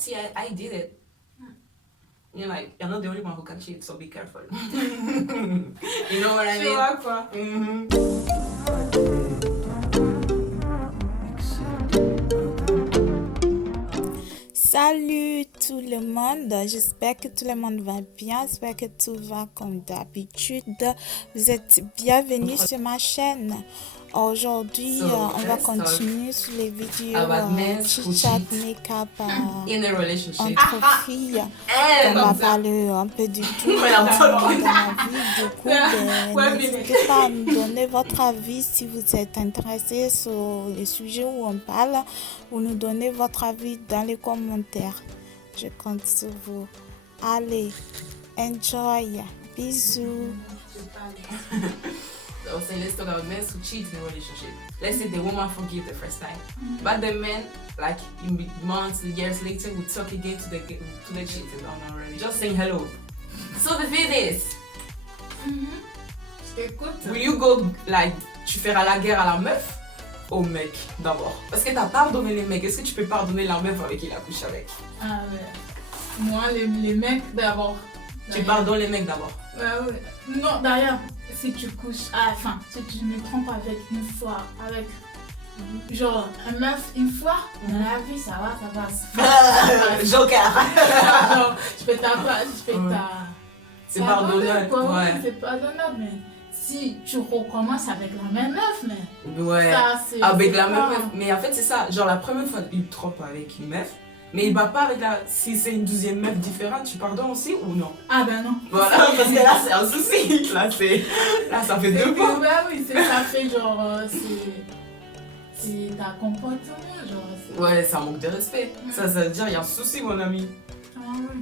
I did it. You're like, you're not the only one who can cheat, so be careful. You know what I mean? Tu vois quoi? Salut tout le monde, j'espère que tout le monde va bien, j'espère que tout va comme d'habitude. Vous êtes bienvenus sur ma chaîne. Aujourd'hui, on va continuer sur les vidéos Chit-Chat Make-up In a relationship. entre filles. On va parler un peu du tout dans la vie. Du coup, n'hésitez pas à nous donner votre avis si vous êtes intéressé sur les sujets où on parle. Vous nous donnez votre avis dans les commentaires. Je compte sur vous. Allez, enjoy. Bisous. So say let's talk about men who cheat in a relationship. Let's say the woman forgive the first time, but the man, like in months, years later, would talk again to the cheated on already. Just saying hello. So the thing is, will you go like tu feras la guerre à la meuf au mec d'abord? Parce que t'as pardonné les mecs. Est-ce que tu peux pardonner la meuf avec qui il a couché avec? Ah ouais. Moi les mecs d'abord. Tu pardonnes les mecs d'abord? Ouais. Non, d'ailleurs, si tu couches, si tu me trompes avec une fois, avec genre un meuf une fois, dans la vie, ça passe. Joker. Genre, je peux ta. C'est pardonnable. Ouais. C'est pardonnable, mais si tu recommences avec la même meuf, mais. Ouais. Ça, c'est. Avec la même meuf. Mais en fait, c'est ça. Genre, la première fois, il trompe avec une meuf. Mais il va pas avec la... Si c'est une deuxième meuf différente, tu pardonnes aussi ou non? Ah ben non. Voilà, parce que là, c'est un souci. Là, ça fait deux points. Bah oui, ça fait genre... c'est ta comportement, genre... Ouais, ça manque de respect. Ça veut dire, il y a un souci, mon ami.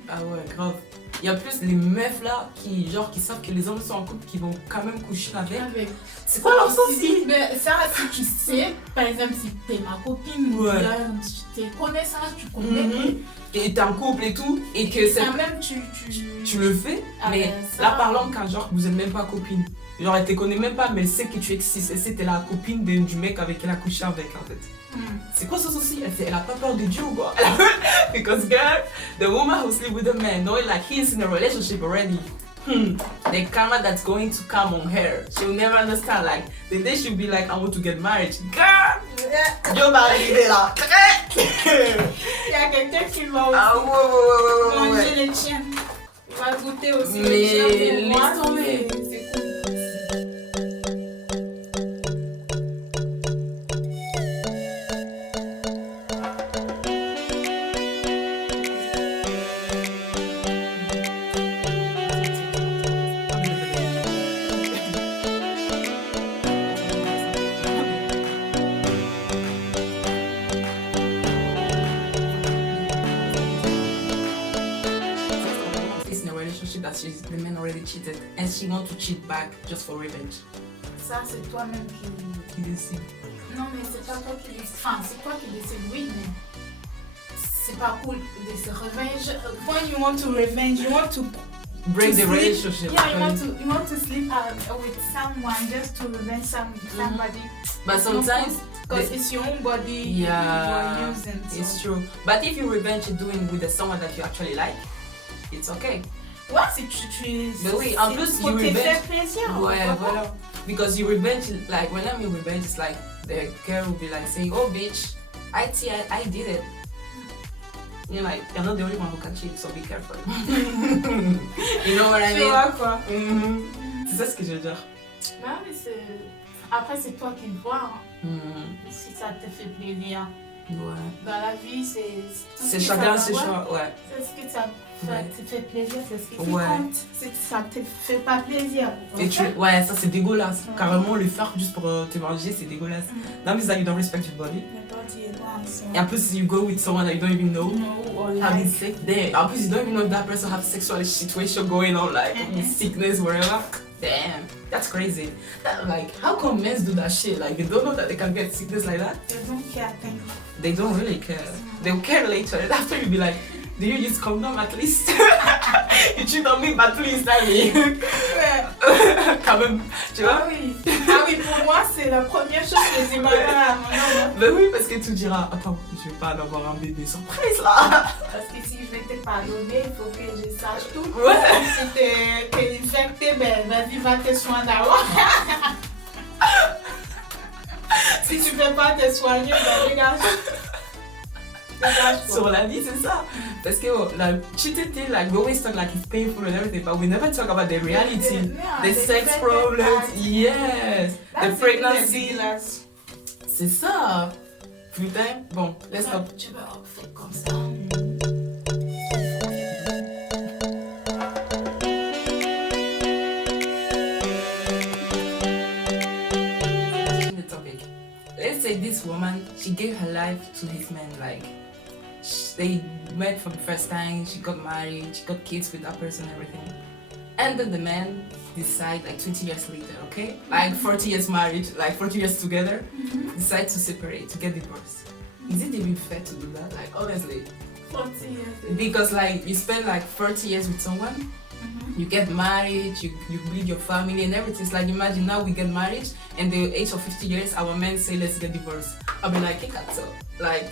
Ah ouais, grave. Il y a plus les meufs là qui savent que les hommes sont en couple, qui vont quand même coucher avec. C'est quoi leur souci? Mais ça, si tu sais, par exemple, si t'es ma copine, t'es connaissance, tu connais. Et t'es en couple et tout, et que c'est. Quand même, tu le fais, mais là parlons quand genre vous êtes même pas copine. Genre elle te connaît même pas, mais elle sait que tu existes. Elle sait que t'es la copine du mec avec qui elle a couché avec en fait. C'est quoi ce souci? Elle a pas peur de Dieu ou quoi? Because girl, the woman who sleep with a man knowing like he's in a relationship already, the karma that's going to come on her, she'll never understand. Like the day she'll be like, I want to get married. Girl, Dieu va arriver là. Il y a quelqu'un qui va aussi manger les tiens. Il va goûter aussi les tiens. Mais laisse tomber. C'est cool. That the man already cheated and she wants to cheat back just for revenge. Ça, c'est toi-même qui décide. Non, mais c'est pas toi qui décide. Enfin, c'est toi qui décide, oui, mais c'est pas cool de se revenge. When you want to revenge, you want to break the sleep. relationship. Yeah, you want to sleep with someone just to revenge somebody. But sometimes because it's your own body you're using. So. It's true. But if you revenge doing with someone that you actually like, it's okay. Ouais, si tu mais oui, en plus, you revenge. Plaisir, ouais, voilà. Because you revenge, like when I mean revenge, it's like the girl will be like saying, oh bitch, I did it. You're like, you're not the only one who can cheat, so be careful. You know what I mean? Tu vois quoi? C'est ça ce que je veux dire. Bah oui, c'est... Après, c'est toi qui vois. Si ça te fait plaisir. Ouais. Dans la vie, c'est chacun ses choix, ouais. C'est ce que ça te fait plaisir, c'est ce qui compte. Si ça te fait pas plaisir. Ouais, ça c'est dégueulasse. Carrément, le faire juste pour te manger, c'est dégueulasse. That means that you don't respect your body. Et en plus, you go with someone that you don't even know. Having sex. En plus, you don't even know if that person has sexual situation going on, like sickness, whatever. Damn, that's crazy. Like, how come men do that shit? Like, they don't know that they can get sickness like that? They don't care, I think. They don't really care. They'll care later. After you'll be like, Do you use condom at least? You cheat on me, but please tell me. Quand même, tu vois? Ah oui, pour moi, c'est la première chose que je m'appelle à mon homme. Ben oui, parce que tu diras, attends, je vais pas en avoir un bébé surprise là. Parce que si je vais te pardonner, il faut que je sache tout. Ouais. Si t'es infecté, ben vas-y, va te soigner d'abord. Si tu ne veux pas te soigner, ben dégage. Sur la vie, c'est ça. Parce que like cheating thing, like we always talk like it's painful and everything, but we never talk about the reality, the sex problems, yes, the pregnancy. C'est ça. Putain, bon, let's stop. Tu vas faire comme ça. Let's say this woman, she gave her life to his man, like they met for the first time, she got married, she got kids with that person, everything. And then the man decide like 20 years later, okay? Like 40 years married, like 40 years together, decide to separate, to get divorced. Is it even fair to do that? Like honestly. 40 years. Because like you spend like 30 years with someone, you get married, you build your family and everything. It's like imagine now we get married and the age of 50 years our men say let's get divorced. I'll be like, so like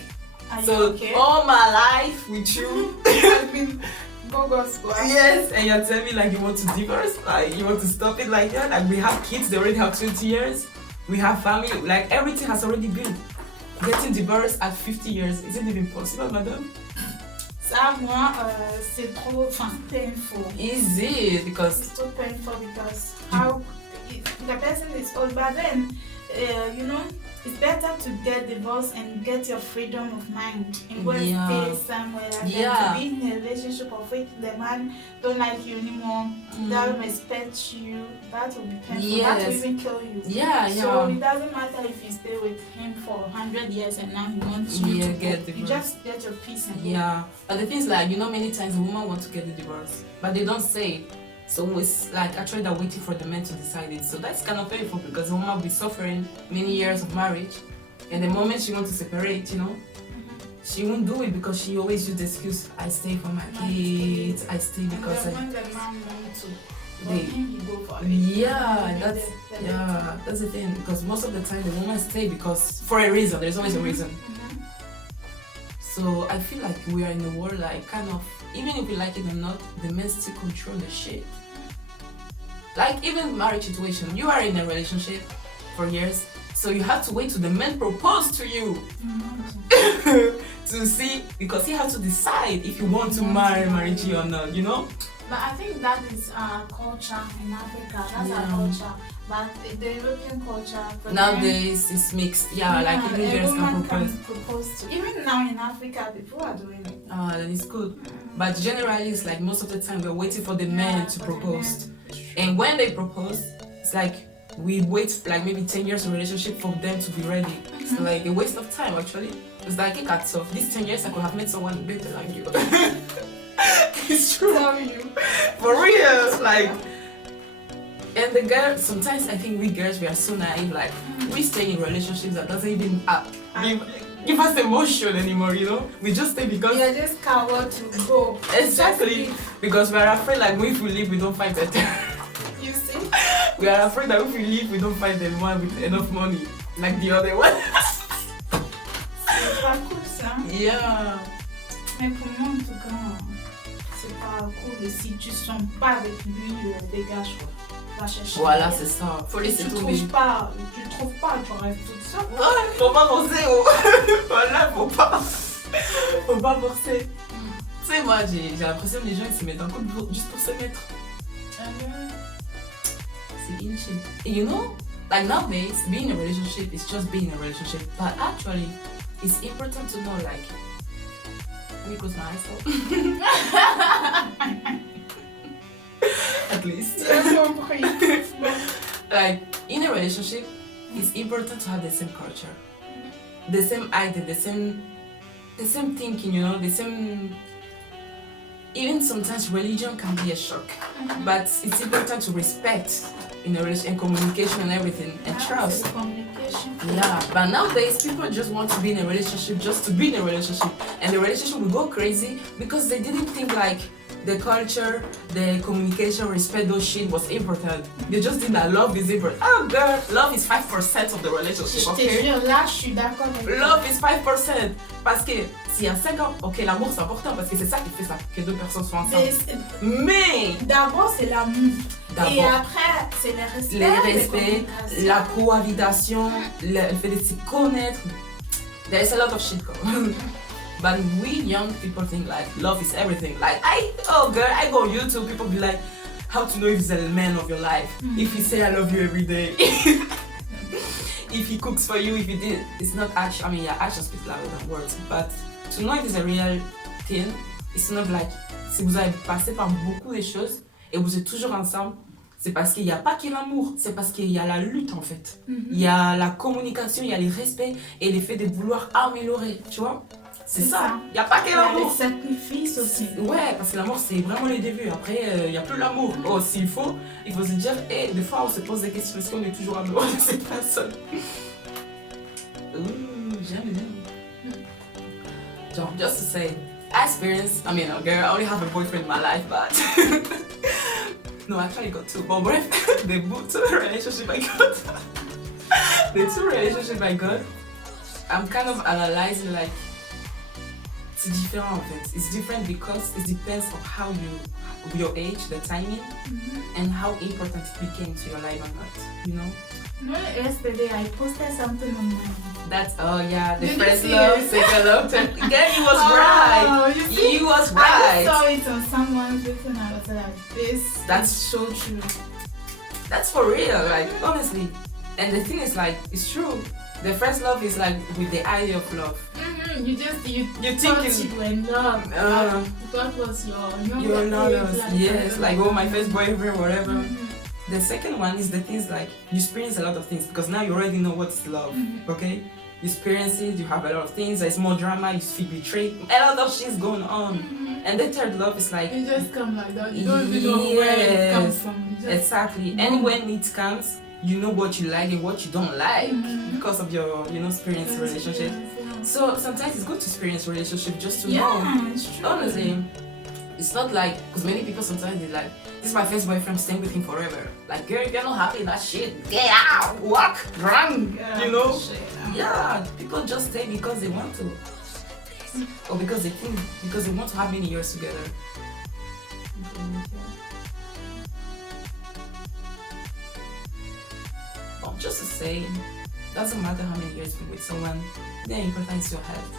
so okay? All my life with you I've been bogus. Yes, and you're telling me like you want to divorce, like you want to stop it like that. Like we have kids, they already have 20 years, we have family, like everything has already been. Getting divorced at 50 years, is it even possible, madame? Ça, moi, c'est trop painful. Is it? Because it's so painful because how the person is old, but then you know, it's better to get divorced and get your freedom of mind and go and stay somewhere like that. To be in a relationship of which the man don't like you anymore, doesn't respect you, that will be painful. That will even kill you. So it doesn't matter if you stay with him for 100 years and now he wants you to get divorced. You just get your peace and but the thing is like, you know, many times the woman wants to get the divorce, but they don't say it. So it's like actually they're waiting for the man to decide it. So that's kind of painful because the woman will be suffering many years of marriage, and the moment she wants to separate, you know, she won't do it because she always use the excuse, I stay for my kids, I stay because when the man wants to, he go for it. That's the thing, because most of the time the woman stay because for a reason, there's always a reason. So I feel like we are in a world like kind of, even if we like it or not, the men still control the shit. Like even marriage situation, you are in a relationship for years, so you have to wait till the man propose to you to see, because he has to decide if you want to marry you or not, you know? But I think that is culture in Africa, that's our culture. But the European culture nowadays is mixed. Like even girls can propose to. Even now in Africa, people are doing it. That is good. But generally, it's like most of the time we're waiting for the man to propose. And when they propose, it's like we wait like maybe 10 years of relationship for them to be ready. It's like a waste of time actually. It's like a cut off. These 10 years I could have met someone better like you. It's true. For real, like. And the girl, sometimes I think we girls, we are so naive, like we stay in relationships that doesn't even give us emotion anymore, you know? We just stay because... You're just coward to go. Exactly, because we are afraid like if we leave, we don't find better. You see? We are afraid that if we leave, we don't find the one with enough money, like the other one. C'est pas cool ça. Mais pour moi en tout cas, c'est pas cool. Si tu sens pas avec lui, dégage quoi. Voilà, c'est ça. Faut laisser tomber. Tu trouves pas, tu restes toute seule. Ouais, faut pas forcer. Voilà, faut pas forcer. Tu sais, moi, j'ai l'impression que les gens ils se mettent en couple juste pour se mettre. C'est inutile. And you know, like nowadays, being in a relationship is just being in a relationship. But actually, it's important to know, like, let me close my eyes out. At least. Like in a relationship, it's important to have the same culture, the same idea, the same thinking, you know, the same even sometimes religion can be a shock, but it's important to respect in a relation and communication and everything and trust. Yeah, but nowadays people just want to be in a relationship just to be in a relationship, and the relationship will go crazy because they didn't think like the culture, the communication, respect, those shit was important. They just think that love is important. Oh girl, love is 5% of the relationship, okay? Là, je suis d'accord avec toi. Love is 5%. Parce que s'il y a 5 ans, ok, l'amour c'est important parce que c'est ça qui fait ça, que deux personnes soient ensemble. Mais d'abord c'est l'amour. Et après c'est le respect, la cohabitation, le fait de se connaître. There's a lot of shit going. But we young people think like love is everything. Like I go on YouTube, people be like, how to know if he's the man of your life? If he say I love you every day, if he cooks for you, if he did, it's not action. I mean, yeah, actions speak louder than words. But to know if it's a real thing, it's not like si vous avez passé par beaucoup de choses et vous êtes toujours ensemble. C'est parce qu'il n'y a pas que l'amour, c'est parce qu'il y a la lutte en fait. Il y a la communication, il y a le respect et le fait de vouloir améliorer, tu vois. C'est ça. Il n'y a pas que l'amour. Il y a les sacrifices aussi. Ouais, parce que l'amour c'est vraiment les débuts. Après, il n'y a plus l'amour. Oh, s'il faut, il faut se dire, hey, des fois on se pose des questions, est-ce qu'on est toujours amoureux de cette personne? J'aime. Genre, just to say, I experienced, I mean, girl, I only have a boyfriend in my life, but no, I actually got two. But bref, the two relationship I got, the two relationship I got, I'm kind of analyzing like, it's different en fait. It's different because it depends on how your age, the timing, and how important it became to your life or not, you know? No, yesterday I posted something on my... That's, oh yeah, the first love, second love, again, he was right. He was right. I saw it on someone's video and I was like, this. That's so true. That's for real, like, honestly. And the thing is like, it's true. The first love is like with the idea of love. You thought you were in love. That was your love. Yes, like my first boyfriend, whatever. The second one is the things like you experience a lot of things because now you already know what's love. Okay, you experience it. You have a lot of things. There's more drama. You feel betrayed. A lot of shit's going on. And the third love is like it just comes like that. You don't even know where it comes from. Exactly. And when it comes, you know what you like and what you don't like because of your, experience relationship. So sometimes it's good to experience relationship just to know. It's true. Honestly, it's not like, because many people sometimes they like, this is my first boyfriend, staying with him forever. Like, girl, if you're not happy in that shit, get out, walk, run, Yeah, people just stay because they want to. Or because they want to have many years together. Just to say, doesn't matter how many years you've been with someone, the important is your health.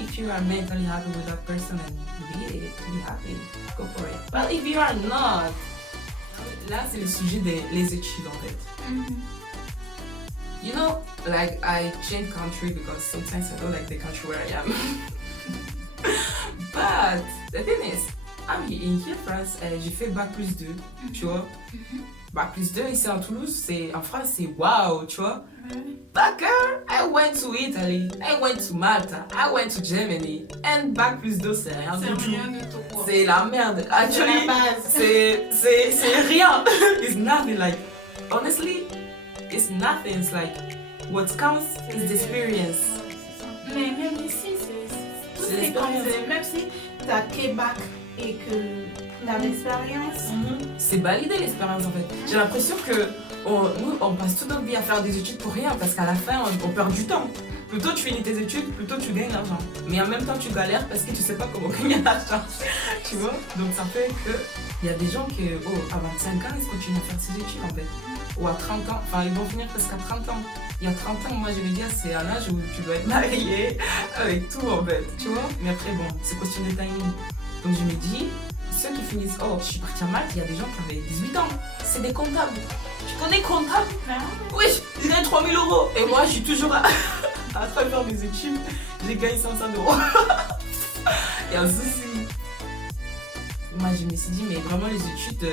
If you are mentally happy with that person and be happy, go for it. But if you are not, là c'est le sujet des études en fait. You know, like I change country because sometimes I don't like the country where I am. But the thing is, I'm in here France, j'ai fait bac plus 2, tu vois. Bac plus 2 ici en Toulouse, en France c'est wow, tu vois. But girl, I went to Italy, I went to Malta, I went to Germany, and bac plus 2 c'est rien du tout. C'est la merde. Actually, c'est rien. It's nothing. Like, honestly, it's nothing. It's like, what counts is the experience. Mais même ici, c'est l'expérience. Même si t'as Québec et que t'as l'expérience. C'est validé l'expérience en fait. J'ai l'impression que nous, on passe toute notre vie à faire des études pour rien parce qu'à la fin, on perd du temps. Plutôt tu finis tes études, plutôt tu gagnes l'argent. Mais en même temps, tu galères parce que tu sais pas comment gagner l'argent. Tu vois? Donc ça fait que il y a des gens qui, à 25 ans, ils continuent à faire ses études en fait. Ou à 30 ans, enfin ils vont finir presque à 30 ans. Il y a 30 ans, moi je vais dire, c'est un âge où tu dois être marié avec tout en fait. Tu vois? Mais après, bon, c'est question de timing. Donc je me dis, ceux qui finissent, je suis partie à Malte, il y a des gens qui avaient 18 ans. C'est des comptables. Tu connais comptable? Oui, ils gagnent 3 000 €. Et moi, je suis toujours à travers mes études, j'ai gagné 500 €. Il y a un souci. Moi, je me suis dit, mais vraiment, les études,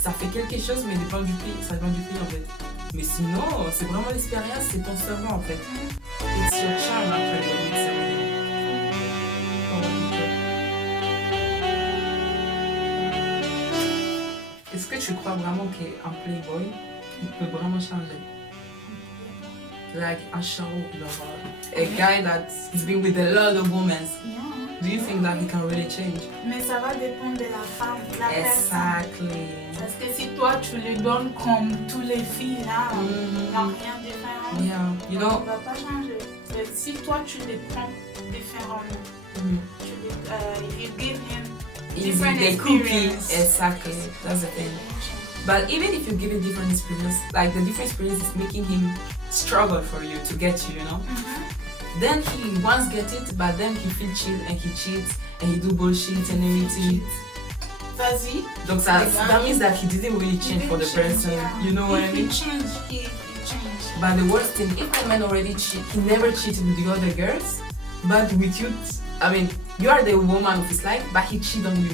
ça fait quelque chose, mais dépend du pays. Ça dépend du pays, en fait. Mais sinon, c'est vraiment l'expérience, c'est ton cerveau, en fait. It's your charm, après, le cerveau. tu crois vraiment qu'un playboy, il peut vraiment changer? Like a charou, a guy that has been with a lot of women. Yeah. Do you think that he can really change? Mais ça va dépendre de la femme, de la Exactly. personne. Parce que si toi tu le donnes comme toutes les filles là, il n'y a rien de différent. Yeah, you know. Ça ne va pas changer. Mais si toi tu le prends différemment, you give him different experience. Exactly, that's the thing. But even if you give a different experience, like the different experience is making him struggle for you to get you, you know? Then he once get it, but then he feel chill and he cheats and he do bullshit and everything. Vas-y. Donc that means that he didn't really change for the person, you know what I mean? He changed. But the worst thing, if a man already cheat, he never cheated with the other girls, but with you, I mean, you are the woman of his life, but he cheat on you.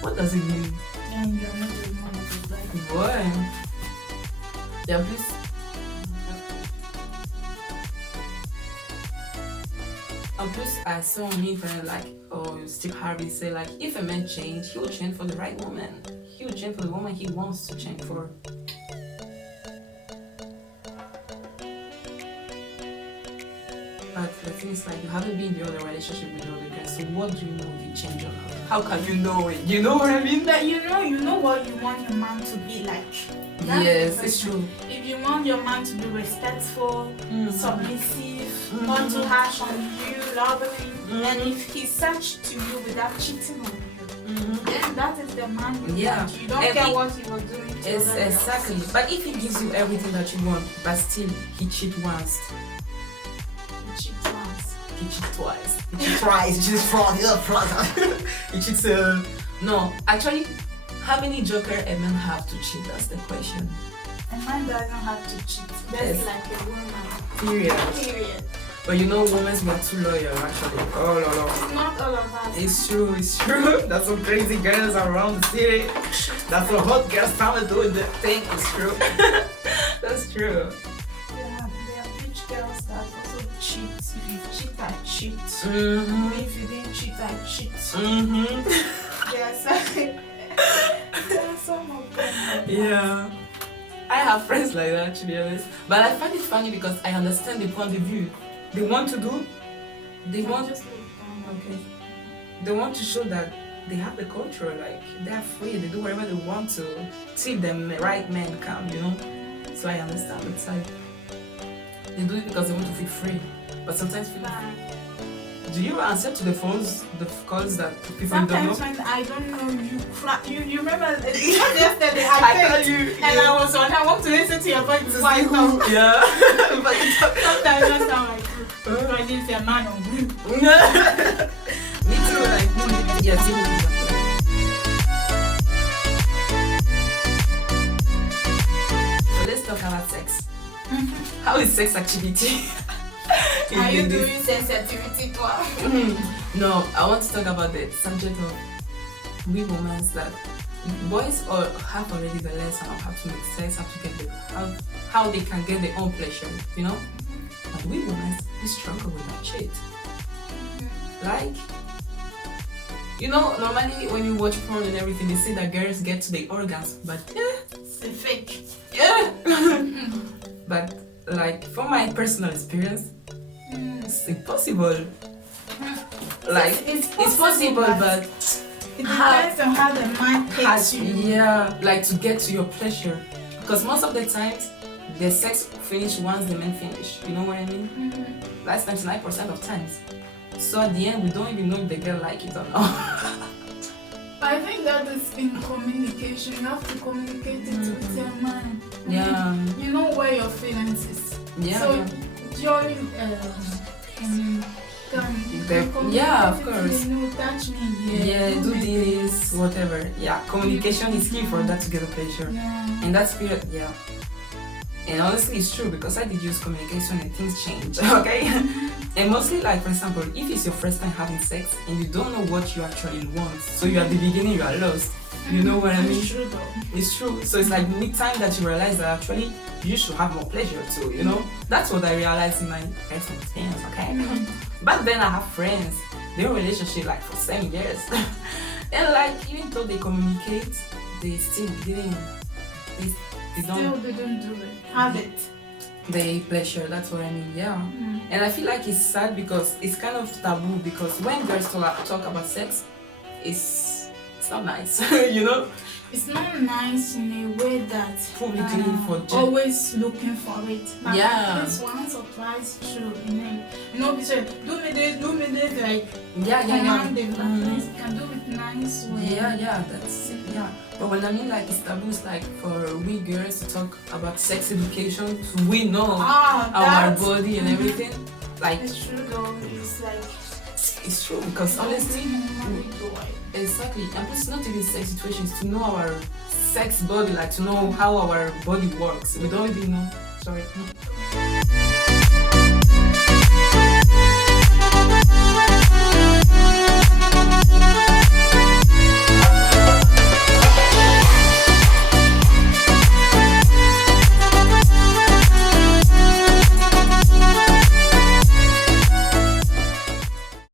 What does it mean? And you're not the woman of his life. Ouais. Et en plus, I saw on internet like, Steve Harvey say like, if a man change, he will change for the right woman. He will change for the woman he wants to change for. But the thing is like, you haven't been in the other relationship with the other guy, so what do you know if you change or not? How can you know it? You know what I mean? But you know what you want your man to be like. That's yes, it's true. If you want your man to be respectful, submissive, not too harsh on you, loving, and if he such to you without cheating on you, then that is the man you want. You don't care what he was doing to others. Exactly. But if he gives you everything that you want, but still he cheat once. He cheats once. He cheats twice. He cheats thrice. He cheats four. He cheats. No, actually. How many joker a man have to cheat? That's the question. A man doesn't have to cheat. That's like a woman. Period. But you know, women we are too loyal actually. Oh no. It's not all of us. It's true. That's some crazy girls around the city. That's what hot girls trying to do the thing. It's true. That's true. Yeah, there are rich girls that also cheat. If you cheat, I cheat. If you didn't cheat, I cheat. Yes. There are some of them. Yeah. I have friends like that, to be honest. But I find it funny because I understand the point of view. They want to do. They want to show that they have the culture, like they're free, they do whatever they want to till the right man come, you know. So I understand that side. They do it because they want to feel free, but sometimes feel. Do you answer to the phones, the calls that people sometimes don't know? Sometimes when I don't know, you cry. You remember yesterday I called you and I was on. I want to listen to your voice. Why now? Yeah. But sometimes that's how I do. I didn't say a man on blue. Me too. Like yeah, so let's talk about sex. How is sex activity? Are you doing sex activity toi? No, I want to talk about the subject of we women that boys have already the lesson of how to make sex, how to get how they can get their own pleasure, you know? But we women, we struggle with that shit. Like, you know, normally when you watch porn and everything, they say that girls get to the orgasm, but it's a fake. Yeah. But like from my personal experience, it's impossible. Like it's possible, but it depends on how the mind takes you. Yeah, like to get to your pleasure, because most of the times the sex finish once the men finish. You know what I mean? That's 99% of times. So at the end, we don't even know if the girl like it or not. I think that is in communication. You have to communicate it with your man. Yeah. You know where your feelings is. Yeah. So during of course. Touch me. Yeah, do this, whatever. Yeah, communication is key for that to get a pleasure. Yeah. And that period, yeah. And honestly, it's true because I did use communication and things change, okay? And mostly, like, for example, if it's your first time having sex and you don't know what you actually want, so you at the beginning, you are lost. You know what I mean? It's true though. It's true. So it's like mid-time that you realize that actually you should have more pleasure too, you know? That's what I realized in my personal experience, okay? Back then I have friends, they're in a relationship like for 7 years. And like, even though they communicate, they still didn't. They don't do it. Have it. The pleasure, that's what I mean, yeah. And I feel like it's sad because it's kind of taboo, because when girls talk about sex, it's not nice, you know? It's not nice in a way that publicly always looking for it. But it's once or twice true, you know, because do me this, like command them, can do it nice way. That's it, But when I mean like it's taboo, it's like for we girls to talk about sex education, to we know our body and everything. Like it's true though. It's like it's true because honestly. Exactly, and it's not even sex situations, to know our sex body, like to know how our body works. We don't even know. Sorry.